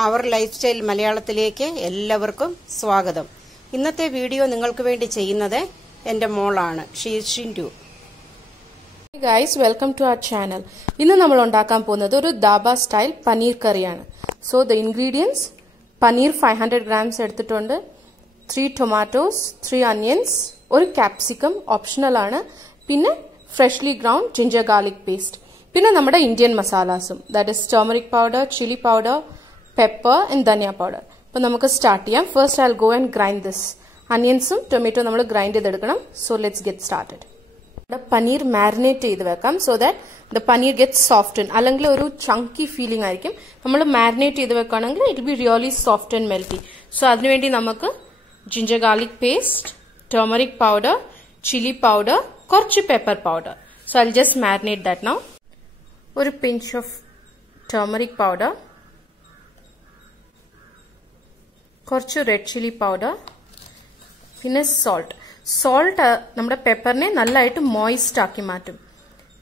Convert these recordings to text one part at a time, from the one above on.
Our life style മലയാളത്തിലേക്ക് എല്ലാവർക്കും സ്വാഗതം. ഇന്നത്തെ വീഡിയോ നിങ്ങൾക്ക് വേണ്ടി ചെയ്യുന്നത് എൻ്റെ മോളാണ്. Shindu. Guys, welcome to our channel. ഇന്ന് നമ്മൾ ഉണ്ടാക്കാൻ പോകുന്നത് ഒരു ദാബ സ്റ്റൈൽ പനീർ കറിയാണ്. So the ingredients: paneer 500 grams എടുത്തിട്ടുണ്ട്, 3 tomatoes, 3 onions, ഒരു ക്യാപ്സിക്കം ഓപ്ഷണൽ ആണ്, പിന്നെ freshly ground ginger garlic paste, പിന്നെ നമ്മുടെ ഇന്ത്യൻ മസാലാസും, that is turmeric powder, chilli powder, pepper and dhania powder. അപ്പൊ നമുക്ക് സ്റ്റാർട്ട് ചെയ്യാം. First I will go and grind this. അനിയൻസും ടൊമാറ്റോ നമ്മൾ ഗ്രൈൻഡ് ചെയ്തെടുക്കണം. So let's get started. Paneer marinate ചെയ്ത് വെക്കാം so that the paneer get soft. അല്ലെങ്കിൽ ഒരു ചങ്കി ഫീലിംഗ് ആയിരിക്കും. നമ്മൾ മാരിനേറ്റ് ചെയ്ത് വെക്കുകയാണെങ്കിൽ it be really soft and melty. So അതിനുവേണ്ടി നമുക്ക് ginger garlic paste, turmeric powder, chilli powder, കുറച്ച് pepper powder. So I will just marinate that now. ഒരു പിഞ്ച് ഓഫ് ടർമറിക് പൗഡർ, കുറച്ച് റെഡ് ചില്ലി പൗഡർ, പിന്നെ salt. Salt നമ്മുടെ പെപ്പറിനെ നല്ലതായിട്ട് moist ആക്കി മാറ്റും.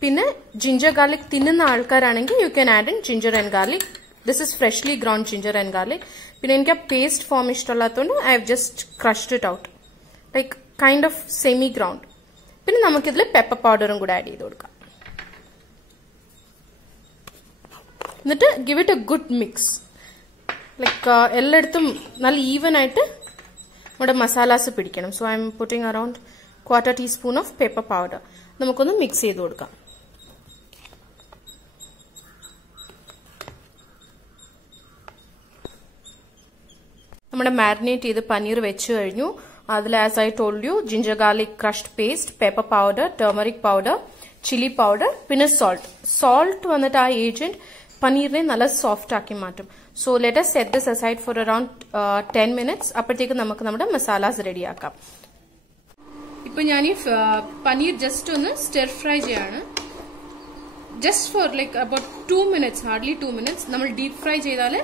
പിന്നെ ജിഞ്ചർ ഗാർലിക് തിന്നുന്ന ആൾക്കാരാണെങ്കിൽ you can add in ginger and garlic. This is freshly ground ginger and garlic. പിന്നെ എനിക്ക് ആ പേസ്റ്റ് ഫോം ഇഷ്ടമല്ലാത്തതുകൊണ്ട് I have just crushed it out, like kind of semi ground. പിന്നെ നമുക്കിതിൽ പെപ്പർ പൗഡറും കൂടെ ആഡ് ചെയ്ത് കൊടുക്കാം. എന്നിട്ട് give it a good mix. Like എല്ലായിടത്തും നല്ല ഈവൻ ആയിട്ട് നമ്മുടെ മസാലാസ് പിടിക്കണം. So I am putting around 1/4 teaspoon of pepper powder. നമുക്കൊന്ന് മിക്സ് ചെയ്ത് കൊടുക്കാം. നമ്മുടെ മാരിനേറ്റ് ചെയ്ത് പനീർ വെച്ച് കഴിഞ്ഞു. അതിൽ as I told you ginger garlic crushed paste, pepper powder, turmeric powder, chilli powder, പിന്നെ സോൾട്ട്. സോൾട്ട് വന്നിട്ട് ആ ഏജന്റ് പനീറിനെ നല്ല സോഫ്റ്റ് ആക്കി മാറ്റും. So let us set this aside for around 10 minutes. അപ്പോഴത്തേക്ക് നമുക്ക് നമ്മുടെ മസാലാസ് റെഡിയാക്കാം. ഇപ്പൊ ഞാൻ ഈ പനീർ ജസ്റ്റ് ഒന്ന് സ്റ്റിർ ഫ്രൈ ചെയ്യാണ്. Just for like about 2 minutes, hardly 2 minutes. നമ്മൾ ഡീപ് ഫ്രൈ ചെയ്താൽ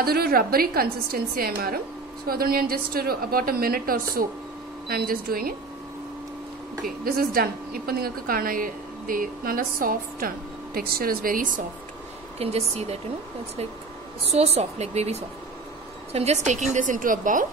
അതൊരു റബ്ബറി കൺസിസ്റ്റൻസി ആയി മാറും. സോ അതുകൊണ്ട് ഞാൻ ജസ്റ്റ് ഒരു about A minute or so I am just doing it. Okay, this is done. ഇപ്പൊ നിങ്ങൾക്ക് കാണാൻ നല്ല സോഫ്റ്റ് ആണ്. Texture is very soft. You can just see that, you know, it's like so soft, like baby soft. So I'm just taking this into a bowl.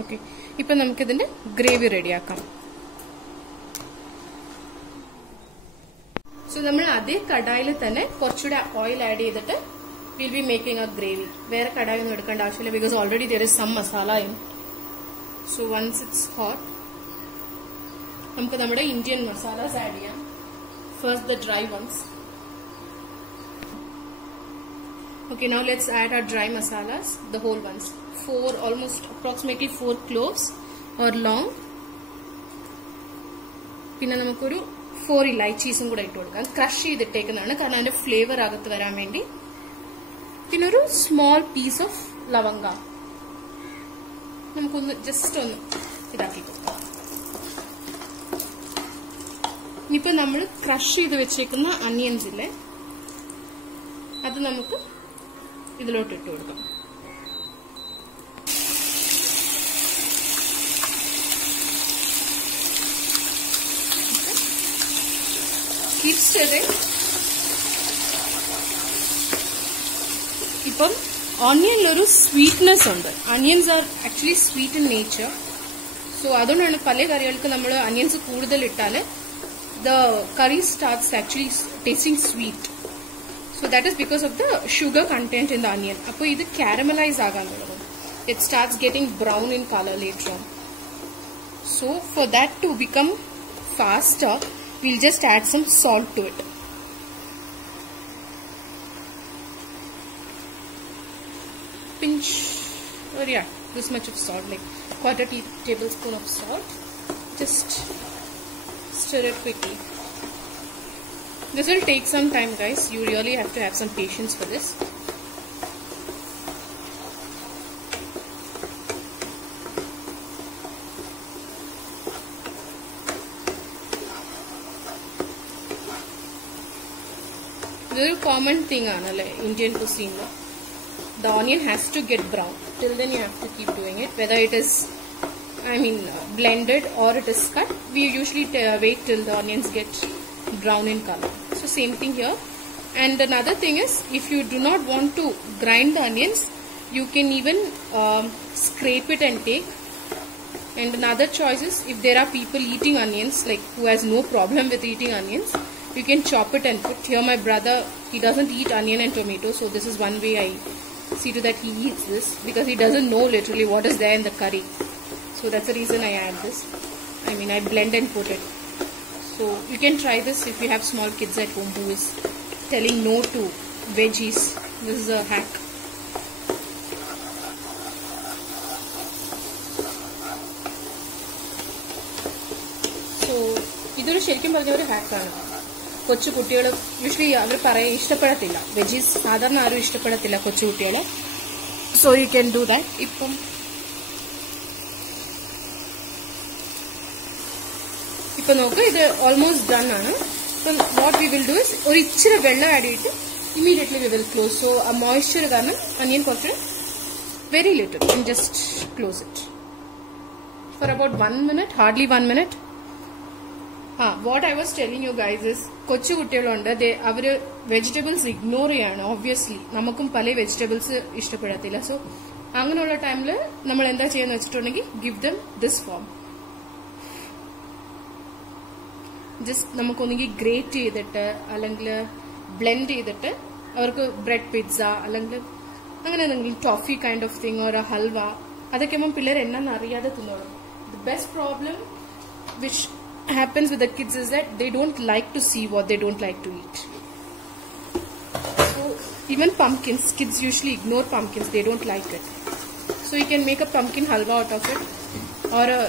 Okay, ഇപ്പൊ നമുക്കിതിന്റെ gravy റെഡിയാക്കാം. So നമ്മൾ അതേ കടായിൽ തന്നെ കുറച്ചുകൂടെ ഓയിൽ ആഡ് ചെയ്തിട്ട് will be making a gravy. വേറെ കടായി ഒന്നും എടുക്കേണ്ട ആവശ്യമില്ല, because already there is some masala in. So once it's hot നമുക്ക് നമ്മുടെ ഇന്ത്യൻ മസാലാസ് ആഡ് ചെയ്യാം. First the dry ones. Okay, now let's add our dry masalas, the whole ones. 4, almost approximately 4 cloves or long. പിന്നെ നമുക്കൊരു 4 ഇലൈച്ചീസും കൂടെ ഇട്ട് കൊടുക്കാം. Crush ചെയ്തിട്ടേക്കുന്നതാണ്, കാരണം അതിന്റെ ഫ്ലേവർ അകത്ത് വരാൻ വേണ്ടി. പിന്നെ ഒരു സ്മോൾ പീസ് ഓഫ് ലവംഗ നമുക്കൊന്ന് ജസ്റ്റ് ഒന്ന് ഇതാക്കി കൊടുക്കാം. ഇനിയിപ്പോ നമ്മൾ ക്രഷ് ചെയ്ത് വെച്ചേക്കുന്ന അനിയൻസ് ഇല്ലേ, അത് നമുക്ക് ഇതിലോട്ട് ഇട്ട് കൊടുക്കാം. Keep stirring. ഇപ്പം ഓണിയനിലൊരു സ്വീറ്റ്നെസ് ഉണ്ട്. Onions are actually sweet in nature. So അതുകൊണ്ടാണ് പല കറികൾക്ക് നമ്മൾ അനിയൻസ് കൂടുതൽ ഇട്ടാൽ the curry starts actually tasting sweet. So that is because of the sugar content in the onion. Appo idu caramelize agan thodum. It starts getting brown in color later on. So for that to become faster, we'll just add some salt to it. Pinch, or yeah, this much of salt, like 1/4 tablespoon of salt. Just stir it quickly. This will take some time, guys. You really have to have some patience for this. ഇതൊരു common thing ആണല്ലേ Indian കുസീനിൽ. The onion has to get brown. Till then you have to keep doing it. Whether it is, blended or it is cut, we usually wait till the onions get brown in color. So same thing here. And another thing is, if you do not want to grind the onions, you can even scrape it and take. And another choice is, if there are people eating onions, like who has no problem with eating onions, you can chop it and put. Here my brother, he doesn't eat onion and tomato, so this is one way I see to that he eats this, because he doesn't know literally what is there in the curry. So that's the reason I add this. I blend and put it. So you can try this if you have small kids at home who is telling no to veggies. This is a hack. So ഇതൊരു ശരിക്കും പറഞ്ഞ ഒരു ഹാക്കാണ്. കൊച്ചു കുട്ടികൾ usually അവർ ഇഷ്ടപ്പെടത്തില്ല veggies, സാധാരണ ആരും ഇഷ്ടപ്പെടത്തില്ല കൊച്ചു കുട്ടികൾ. So you can do that. ഇപ്പൊ നോക്ക്, ഇത് ഓൾമോസ്റ്റ് ഡൺ ആണ്. ഇപ്പം what we will do is, ഒരു ഇച്ചിരി വെള്ളം ആഡ് ചെയ്തിട്ട് immediately we will close. So ആ മോയ്സ്ചർ കാരണം അനിയൻ കുറച്ച് very little and just close it for about 1 minute, hardly 1 minute. What I was telling you guys is, കൊച്ചു കുട്ടികളുണ്ട്, അവര് വെജിറ്റബിൾസ് ഇഗ്നോർ ചെയ്യാണ്. ഓബ്വിയസ്ലി നമുക്കും പല വെജിറ്റബിൾസ് ഇഷ്ടപ്പെടത്തില്ല. സോ അങ്ങനെയുള്ള ടൈമിൽ നമ്മൾ എന്താ ചെയ്യാന്ന് വെച്ചിട്ടുണ്ടെങ്കിൽ, give them this form. Just നമുക്കൊന്നെങ്കിൽ ഗ്രേറ്റ് ചെയ്തിട്ട് അല്ലെങ്കിൽ ബ്ലെൻഡ് ചെയ്തിട്ട് അവർക്ക് ബ്രെഡ് പിസ്സ അല്ലെങ്കിൽ അങ്ങനെ എന്തെങ്കിലും ടോഫി കൈൻഡ് ഓഫ് തിങ്, ഒരു ഹൽവ, അതൊക്കെ ആകുമ്പോൾ പിള്ളേർ എന്നാന്ന് അറിയാതെ തിന്നോളും. The best problem which happens with the kids is that they don't like to see what they don't like to eat. So even pumpkins, kids usually ignore pumpkins, they don't like it. So you can make a pumpkin halwa out of it, or a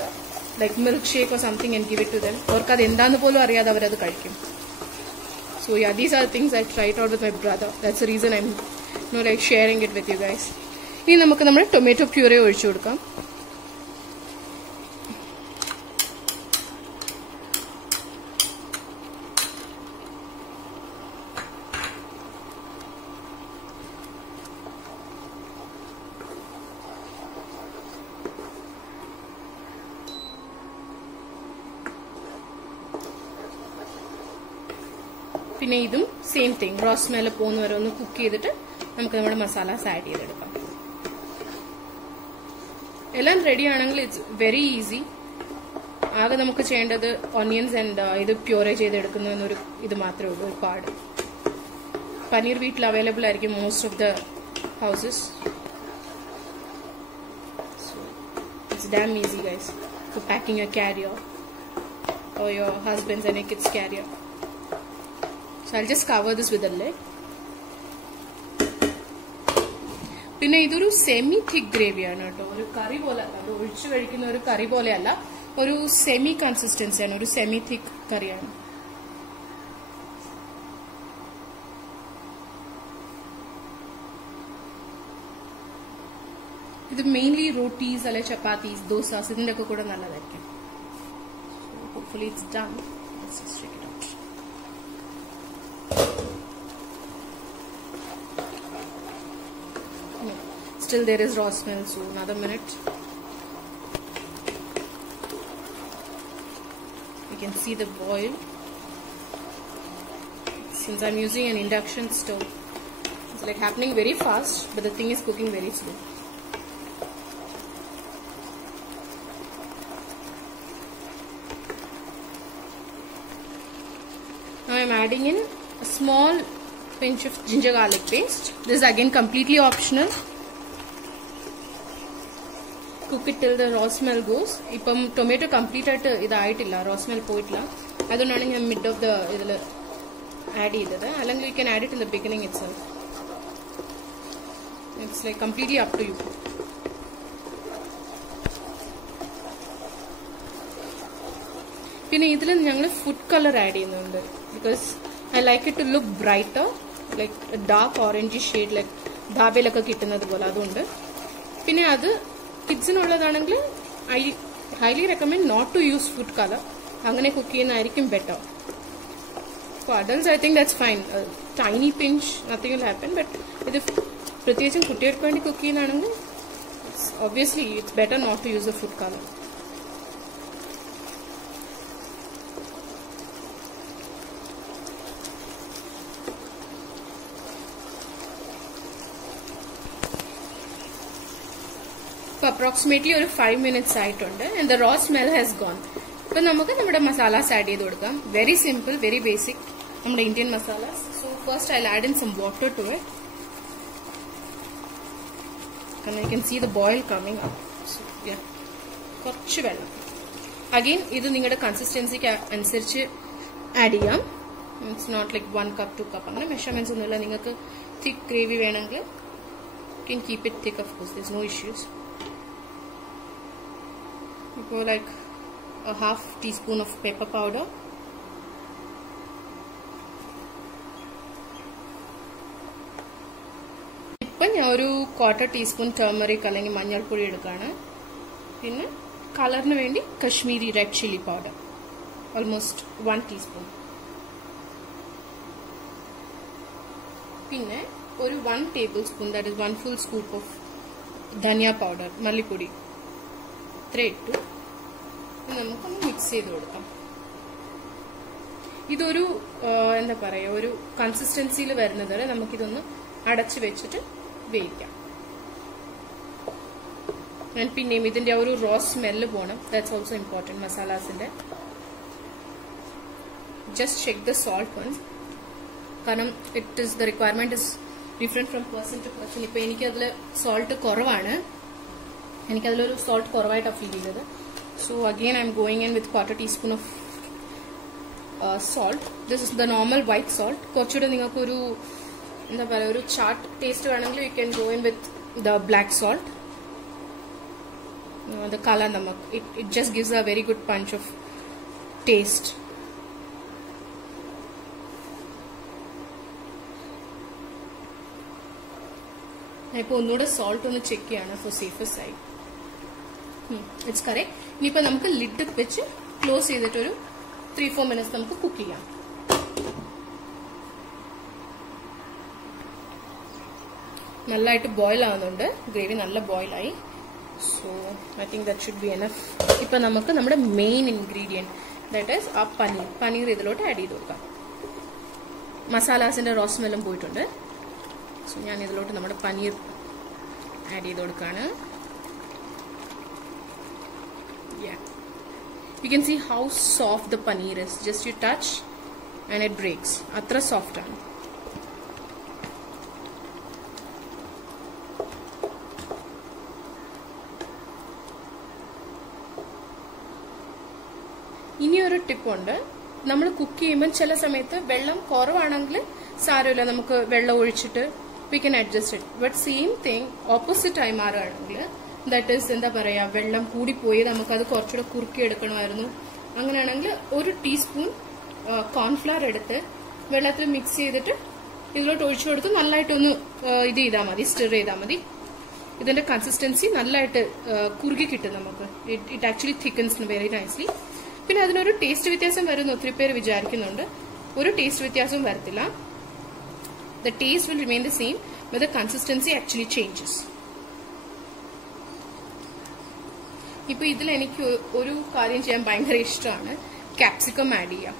like milkshake or something and give it to them. Or kad endannu polu ariyada avaru adu kadikkum. So yeah, these are the things I tried out with my brother. That's the reason I'm sharing it with you guys. Ini namukku nammal tomato puree ഒഴിച്ചു കൊടുക്കാം. പിന്നെ ഇതും same thing, raw smell പോകുന്ന വരെ ഒന്ന് cook ചെയ്തിട്ട് നമുക്ക് നമ്മുടെ മസാലാസ് ആഡ് ചെയ്തെടുക്കാം. എല്ലാം റെഡി ആണെങ്കിൽ ഇറ്റ്സ് വെരി ഈസി. ആകെ നമുക്ക് ചെയ്യേണ്ടത് ഓണിയൻസ് ആൻഡ് ഇത് പ്യൂറേ ചെയ്തെടുക്കുന്ന എന്നൊരു ഇത് മാത്രമേ ഉള്ളൂ, ഒരു പാട്. പനീർ വീട്ടിൽ അവൈലബിൾ ആയിരിക്കും most of the houses. So it's damn easy guys for packing your carrier or your husband's and your kids' carrier. So I'll just cover this with a lid. പിന്നെ ഇതൊരു സെമി തിക് ഗ്രേവിയാണ് കേട്ടോ, ഒരു കറി പോലെ അല്ല, അത് ഒഴിച്ചു കഴിക്കുന്ന ഒരു കറി പോലെയല്ല, ഒരു സെമി കൺസിസ്റ്റൻസിയാണ്, ഒരു സെമി തിക് കറിയാണ്. ഇത് മെയിൻലി റോട്ടീസ് അല്ലെ ചപ്പാത്തീസ്, ദോസാസ് ഇതിന്റെ ഒക്കെ കൂടെ നല്ലതായിരിക്കും. Hopefully it's done. Let's just check it out. No, still there is raw smell, so another minute. You can see the boil. Since I'm using an induction stove, it's like happening very fast, but the thing is cooking very slow. Now I'm adding in a small pinch of ginger garlic paste. This is again completely optional. Cook it till the raw smell goes. Ippam tomato complete at idu aayitilla, raw smell poitilla. Adonnaanu I mid of the idile add cheyidade. Along you can add it in the beginning itself. It's like completely up to you. പിന്നെ ഇതിൽ ഞങ്ങൾ food colour add ചെയ്യുന്നുണ്ട്, because I like it to look brighter, like dark orange shade, like ധാബയിലൊക്കെ കിട്ടുന്നത് പോലെ. അതുകൊണ്ട് പിന്നെ അത് കിഡ്സിനുള്ളതാണെങ്കിൽ I highly recommend not to use food colour, അങ്ങനെ കുക്ക് ചെയ്യുന്നതായിരിക്കും better. For adults I think that's fine. tiny pinch, nothing will happen. But ഇത് പ്രത്യേകിച്ചും കുട്ടികൾക്ക് വേണ്ടി cook ചെയ്യുന്നതാണെങ്കിൽ obviously it's better not to use the food color. Approximately ഒരു 5 minutes ആയിട്ടുണ്ട് and the raw smell has gone. ഇപ്പൊ നമുക്ക് നമ്മുടെ masalas add ചെയ്ത് കൊടുക്കാം. വെരി സിമ്പിൾ, വെരി ബേസിക് നമ്മുടെ Indian masalas. So first I'll add in some water to it and I can see the boil coming up. So yeah, കുറച്ച് വെള്ളം. Again ഇത് നിങ്ങളുടെ കൺസിസ്റ്റൻസിക്ക് അനുസരിച്ച് ആഡ് ചെയ്യാം. It's not like 1 cup 2 cup അങ്ങനെ measurements ഒന്നുമില്ല. നിങ്ങൾക്ക് തിക്ക് ഗ്രേവി വേണമെങ്കിൽ you can keep it thick, of course, there's no issues. You go like a half teaspoon of pepper powder, ഇപ്പം ഞാൻ ഒരു 1/4 teaspoon ടർമറിക് അല്ലെങ്കിൽ മഞ്ഞൾപ്പൊടി എടുക്കുകയാണ്. പിന്നെ കളറിന് വേണ്ടി Kashmiri red chilli powder almost 1 teaspoon. പിന്നെ ഒരു 1 tablespoon, that is 1 full scoop of ധനിയ powder, മല്ലിപ്പൊടി ഇത്ര ഇട്ടു. നമുക്കൊന്ന് മിക്സ് ചെയ്ത് കൊടുക്കാം. ഇതൊരു എന്താ പറയാ ഒരു കൺസിസ്റ്റൻസിയിൽ വരുന്നത് വരെ നമുക്കിതൊന്ന് അടച്ചു വെച്ചിട്ട് വേവിക്കാം. പിന്നെയും ഇതിന്റെ ഒരു റോ സ്മെല്ല് പോകണം. ദാറ്റ്സ് ഓൾസോ ഇമ്പോർട്ടന്റ് മസാലാസിന്റെ. Just check the salt once, കാരണം it is the requirement is different from person to person. ഇപ്പൊ എനിക്കതിൽ സോൾട്ട് കുറവാണ്, എനിക്കതിലൊരു സോൾട്ട് കുറവായിട്ടാണ് ഫീൽ ചെയ്തത്. So again I'm going in with 1/4 teaspoon of salt. This is the normal white salt. കുറച്ചുകൂടെ നിങ്ങൾക്ക് ഒരു എന്താ പറയുക ഒരു ചാട്ട് ടേസ്റ്റ് വേണമെങ്കിൽ you can go in with the black salt. The color namak, it just gives a very good punch of taste. ഇപ്പോൾ ഒന്നുകൂടെ salt ഒന്ന് ചെക്ക് ചെയ്യാണ് for safer side. It's correct. ഇനിയിപ്പോൾ നമുക്ക് ലിഡ് വെച്ച് ക്ലോസ് ചെയ്തിട്ട് ഒരു 3-4 minutes നമുക്ക് കുക്ക് ചെയ്യാം. നല്ലതായിട്ട് ബോയിൽ ആവുന്നുണ്ട്, ഗ്രേവി നല്ല ബോയിലായി. So I think that should be enough. ഇപ്പൊ നമുക്ക് നമ്മുടെ മെയിൻ ഇൻഗ്രീഡിയന്റ് ദാറ്റ് ഈസ് ആ പനീർ ഇതിലോട്ട് ആഡ് ചെയ്ത് കൊടുക്കാം. മസാലാസിന്റെ റോ സ്മെല്ലും പോയിട്ടുണ്ട്. സോ ഞാൻ ഇതിലോട്ട് നമ്മുടെ പനീർ ആഡ് ചെയ്ത് കൊടുക്കാണ്. Yeah, you can see how soft the paneer is. Just you touch and it breaks. Atra soft ആണ്. ഇനി ഒരു ടിപ്പ് ഉണ്ട്. നമ്മൾ കുക്ക് ചെയ്യുമ്പോൾ ചില സമയത്ത് വെള്ളം കുറവാണെങ്കിൽ സാരമില്ല, നമുക്ക് വെള്ളം ഒഴിച്ചിട്ട് we can adjust it. But same thing opposite ആയി മാറുകയാണെങ്കിൽ ദാറ്റ് ഈസ് എന്താ പറയാ വെള്ളം കൂടിപ്പോയി നമുക്കത് കുറച്ചുകൂടെ കുറുക്കി എടുക്കണമായിരുന്നു. അങ്ങനെയാണെങ്കിൽ 1 teaspoon കോൺഫ്ലവർ എടുത്ത് വെള്ളത്തിൽ മിക്സ് ചെയ്തിട്ട് ഇതിലോട്ട് ഒഴിച്ചു കൊടുത്ത് നല്ലതായിട്ടൊന്ന് ഇത് ചെയ്താൽ മതി, സ്റ്റിർ ചെയ്താൽ മതി. ഇതിന്റെ കൺസിസ്റ്റൻസി നല്ലതായിട്ട് കുറുകി കിട്ടും നമുക്ക്. It actually thickens very nicely. പിന്നെ അതിനൊരു ടേസ്റ്റ് വ്യത്യാസം വരുന്നു ഒത്തിരി പേര് വിചാരിക്കുന്നുണ്ട്. ഒരു ടേസ്റ്റ് വ്യത്യാസവും വരത്തില്ല. The taste will remain the same, but the consistency actually changes. ഇപ്പൊ ഇതിൽ എനിക്ക് ഒരു കാര്യം ചെയ്യാൻ ഭയങ്കര ഇഷ്ടമാണ്, ക്യാപ്സിക്കം ആഡ് ചെയ്യാം.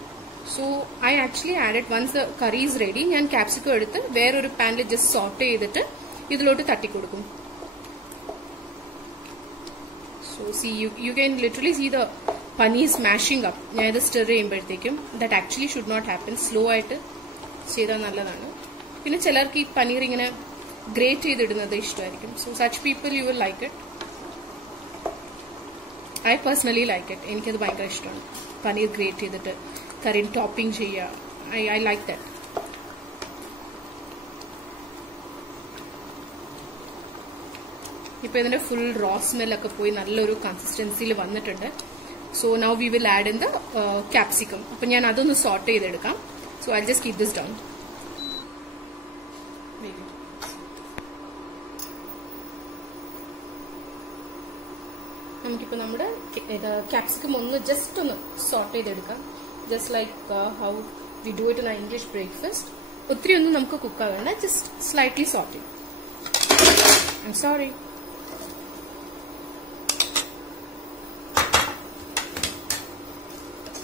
So I actually added once the curry is ready. ഞാൻ ക്യാപ്സിക്കം എടുത്ത് വേറൊരു പാനിൽ ജസ്റ്റ് സോട്ട് ചെയ്തിട്ട് ഇതിലോട്ട് തട്ടിക്കൊടുക്കും. So see you can literally see the paneer smashing up. ഞാൻ ഇത് സ്റ്റിർ ചെയ്യുമ്പോഴത്തേക്കും that actually should not happen. Slow ആയിട്ട് ചെയ്താൽ നല്ലതാണ്. പിന്നെ ചിലർക്ക് ഈ പനീർ ഇങ്ങനെ ഗ്രേറ്റ് ചെയ്തിടുന്നത് ഇഷ്ടമായിരിക്കും. So such people you will like it. I personally like it. എനിക്കത് ഭയങ്കര ഇഷ്ടമാണ്, പനീർ ഗ്രേറ്റ് ചെയ്തിട്ട് കറി ടോപ്പിംഗ് ചെയ്യുക. I like that. ഇപ്പൊ ഇതിന്റെ ഫുൾ റോ സ്മെല്ലൊക്കെ പോയി നല്ലൊരു കൺസിസ്റ്റൻസിയിൽ വന്നിട്ടുണ്ട്. So now we will add in the capsicum. അപ്പൊ ഞാൻ അതൊന്ന് സോർട്ട് ചെയ്തെടുക്കാം. So I just keep this down. നമുക്കിപ്പോൾ നമ്മുടെ ക്യാപ്സിക്കം ഒന്ന് ജസ്റ്റ് ഒന്ന് സോർട്ട് ചെയ്തെടുക്കാം. Just like how we do it in English breakfast. ഒത്തിരി ഒന്നും നമുക്ക് കുക്ക് ആവേണ്ട, just slightly saute. I'm sorry.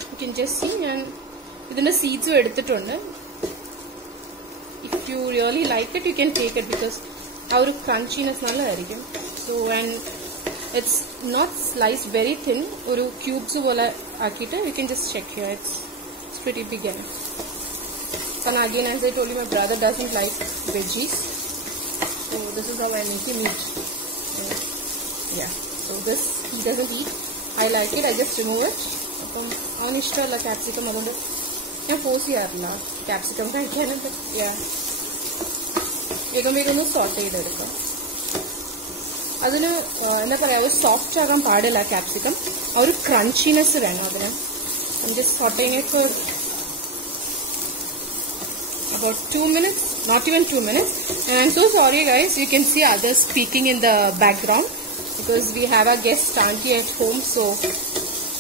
You can just see ഞാൻ ഇതിന്റെ സീഡ്സും എടുത്തിട്ടുണ്ട്. If you really like it you can take it, because ആ ഒരു ക്രഞ്ചിനെസ് നല്ലതായിരിക്കും. So and it's not sliced very thin, ഒരു ക്യൂബ്സ് പോലെ ആക്കിയിട്ട് you can just check here. It's pretty big enough. And again, as I told you, my brother doesn't like veggies, so this is how I make him eat. Yeah, so this he doesn't eat. I like it. I just remove it. അവന് ഇഷ്ടമല്ല capsicum, അതുകൊണ്ട് ഞാൻ force ചെയ്യാറില്ല capsicum കഴിക്കാനുണ്ട്. വേഗം വേഗം ഒന്ന് saute ചെയ്തെടുക്കാം. അതിന് എന്താ പറയാ, ഒരു സോഫ്റ്റ് ആകാൻ പാടില്ല ക്യാപ്സിക്കം, ആ ഒരു ക്രഞ്ചിനെസ് വേണം അതിന്. I'm just sauteing it for about 2 minutes, not even 2 minutes. And I'm so sorry guys, you can see others speaking in the background because we have a guest auntie at home, so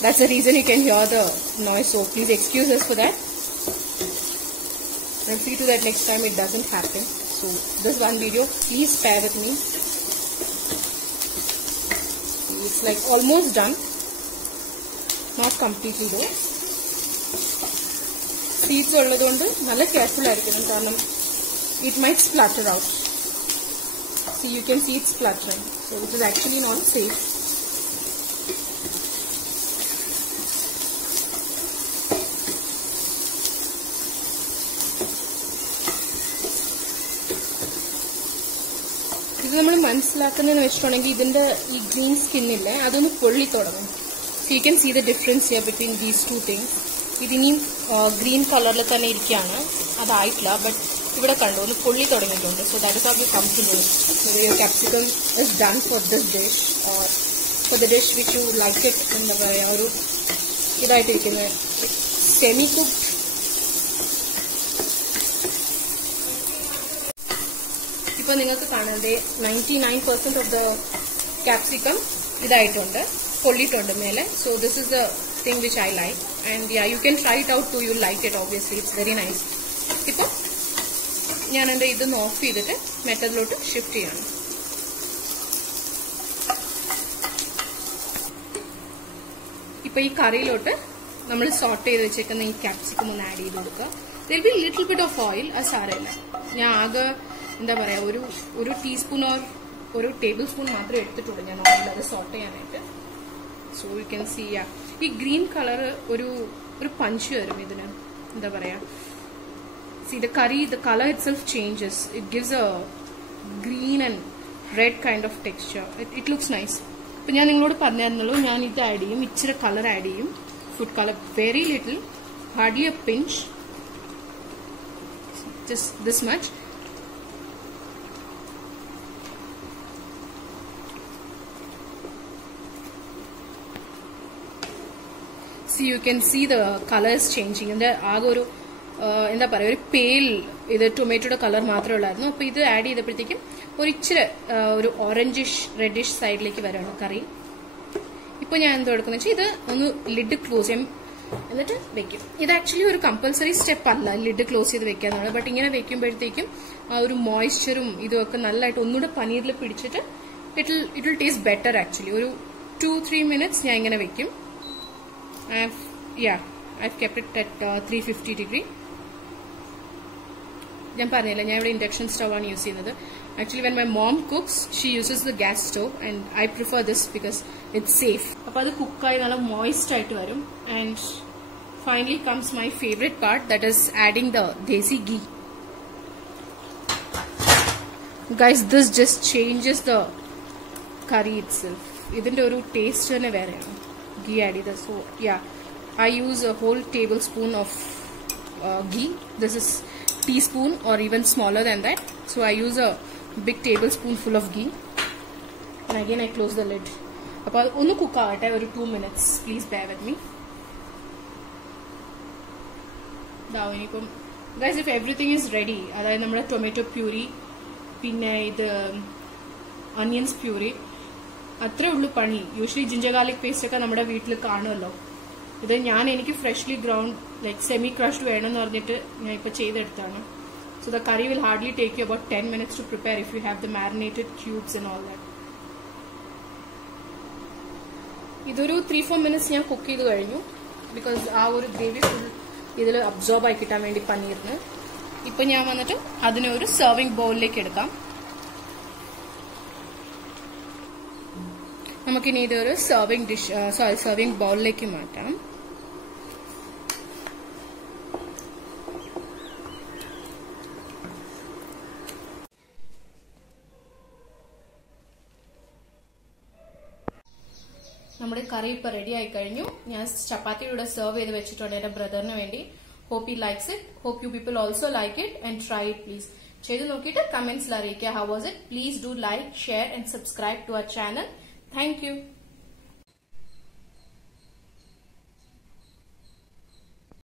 that's the reason you can hear the noise. So please excuse us for that. I'll see to that next time it doesn't happen. So this one video, please bear with me. It's like almost done, not completely though. Seeds ഉള്ളതുകൊണ്ട് നല്ല careful ആയിരിക്കണം, കാരണം it might splutter out. So you can see it spluttering, so it is actually not safe. ഇത് നമ്മൾ മനസ്സിലാക്കുന്നതെന്ന് വെച്ചിട്ടുണ്ടെങ്കിൽ ഇതിന്റെ ഈ green സ്കിന്നില്ലേ അതൊന്ന് പൊള്ളി തുടങ്ങും. So you can see the difference here between these two things. ഇതിനിയും ഗ്രീൻ കളറിൽ തന്നെ ഇരിക്കുകയാണ്, അതായിട്ടില്ല, ബട്ട് ഇവിടെ കണ്ടു ഒന്ന് പൊള്ളി തുടങ്ങിയിട്ടുണ്ട്. So that is how you come to know your capsicum is done for this dish or for the dish which you like it. എന്താ പറയുക, ഒരു ഇതായിട്ടിരിക്കുന്നത് സെമി കുക്ക്ഡ്. ഇപ്പൊ നിങ്ങൾക്ക് കാണാതെ 99% ഓഫ് ദ ക്യാപ്സിക്കം ഇതായിട്ടുണ്ട്, പൊള്ളിയിട്ടുണ്ട് മേലെ. So this is the thing which I like, and yeah, you can try it out too. You'll like it, obviously. It's very nice. ഇപ്പൊ ഞാൻ എന്റെ ഇതൊന്ന് ഓഫ് ചെയ്തിട്ട് മെത്തഡിലോട്ട് ഷിഫ്റ്റ് ചെയ്യണം. ഇപ്പൊ ഈ കറിയിലോട്ട് നമ്മൾ സോട്ട് ചെയ്ത് വെച്ചേക്കുന്ന ഈ ക്യാപ്സിക്കം ഒന്ന് ആഡ് ചെയ്ത് കൊടുക്കുക. there will be little bit of oil, അത് സാരമില്ല. ഞാൻ ആകെ എന്താ പറയാ ഒരു ടീസ്പൂൺ ഓർ ഒരു ടേബിൾ സ്പൂൺ മാത്രമേ എടുത്തിട്ടുള്ളൂ ഞാൻ ഓയിൽ അത് സോട്ട് ചെയ്യാനായിട്ട്. സോ യു ക്യാൻ സീ ഈ ഗ്രീൻ കളർ ഒരു പഞ്ച് വരും ഇതിന്. എന്താ പറയാ, see the curry, the colour itself changes. It gives a green and red kind of texture. It looks nice. ഇപ്പൊ ഞാൻ നിങ്ങളോട് പറഞ്ഞായിരുന്നല്ലോ, ഞാൻ ഇത് ആഡ് ചെയ്യും, ഇച്ചിരി കളർ ആഡ് ചെയ്യും, food colour, very little, hardly a pinch, just this much. You can see the colors changing. ഇതിന്റെ ആകെ ഒരു എന്താ പറയാ, ഒരു പേൽ ഇത് ടൊമാറ്റോയുടെ കളർ മാത്രമേ ഉള്ളായിരുന്നു. അപ്പൊ ഇത് ആഡ് ചെയ്തപ്പോഴത്തേക്കും ഒരു ഇച്ചിരി ഒരു ഓറഞ്ചിഷ് റെഡിഷ് സൈഡിലേക്ക് വരാണ് കറി. ഇപ്പൊ ഞാൻ എന്തോ എടുക്കുന്ന വെച്ചാൽ ഇത് ഒന്ന് ലിഡ് ക്ലോസ് ചെയ്യും, എന്നിട്ട് വെക്കും. ഇത് ആക്ച്വലി ഒരു കമ്പൽസറി സ്റ്റെപ്പ് അല്ല ലിഡ് ക്ലോസ് ചെയ്ത് വെക്കാന്നുള്ളത്, ബട്ട് ഇങ്ങനെ വെക്കുമ്പോഴത്തേക്കും ആ ഒരു മോയ്സ്ചറും ഇതുമൊക്കെ നല്ലതായിട്ട് ഒന്നുകൂടെ പനീറിൽ പിടിച്ചിട്ട് it will taste better. Actually ഒരു 2-3 minutes ഞാൻ ഇങ്ങനെ വെക്കും. I've kept it at 350 degree. ഞാൻ പറഞ്ഞില്ല, ഞാൻ ഇവിടെ ഇൻഡക്ഷൻ സ്റ്റവ് ആണ് യൂസ് ചെയ്യുന്നത്. Actually when my mom cooks she uses the gas stove and I prefer this because it's safe. അപ്പൊ അത് കുക്കായി നല്ല മോയിസ്റ്റ് ആയിട്ട് വരും. And finally comes my favourite part, that is adding the desi ghee. Guys, this just changes the curry it self. ഇതിന്റെ ഒരു taste തന്നെ വേറെയാണ് ghee add either. So yeah, I use a whole tablespoon of ghee. This is teaspoon or even smaller than that. So I use a big tablespoon full of ghee, and again I close the lid. appo onu cook aate oru 2 minutes. Please bear with me. Now inippom guys, if everything is ready, adayithu nammada tomato puree pinne idu onions puree അത്രേ ഉള്ളൂ പണി. Usually ginger garlic paste ഒക്കെ നമ്മുടെ വീട്ടിൽ കാണുമല്ലോ. ഇത് എനിക്ക് freshly ground like semi crushed വേണമെന്ന് പറഞ്ഞിട്ട് ഞാൻ ഇപ്പൊ ചെയ്തെടുത്താണ്. So the curry will hardly take you about 10 minutes to prepare if you have the marinated cubes and all that. ഇതൊരു 3-4 minutes ഞാൻ കുക്ക് ചെയ്ത് കഴിഞ്ഞു. ബിക്കോസ് ആ ഒരു ഗ്രേവി ഫുൾ ഇതിൽ അബ്സോർബ് ആയി കിട്ടാൻ വേണ്ടി പനീറിന്. ഇപ്പൊ ഞാൻ വന്നിട്ട് അതിനെ ഒരു സെർവിംഗ് ബൗളിലേക്ക് എടുക്കാം. നമുക്കിനി ഇതൊരു സെർവിംഗ് ബൗളിലേക്ക് മാറ്റാം. നമ്മുടെ കറി ഇപ്പൊ റെഡി ആയി കഴിഞ്ഞു. ഞാൻ ചപ്പാത്തിയുടെ സെർവ് ചെയ്ത് വെച്ചിട്ടുണ്ട് എന്റെ ബ്രദറിന് വേണ്ടി. Hope he likes it. Hope you people also like it and try it please. ചെയ്ത് നോക്കിയിട്ട് കമന്റ്സിൽ അറിയിക്കുക how was it. Please do like, share and subscribe to our channel. Thank U.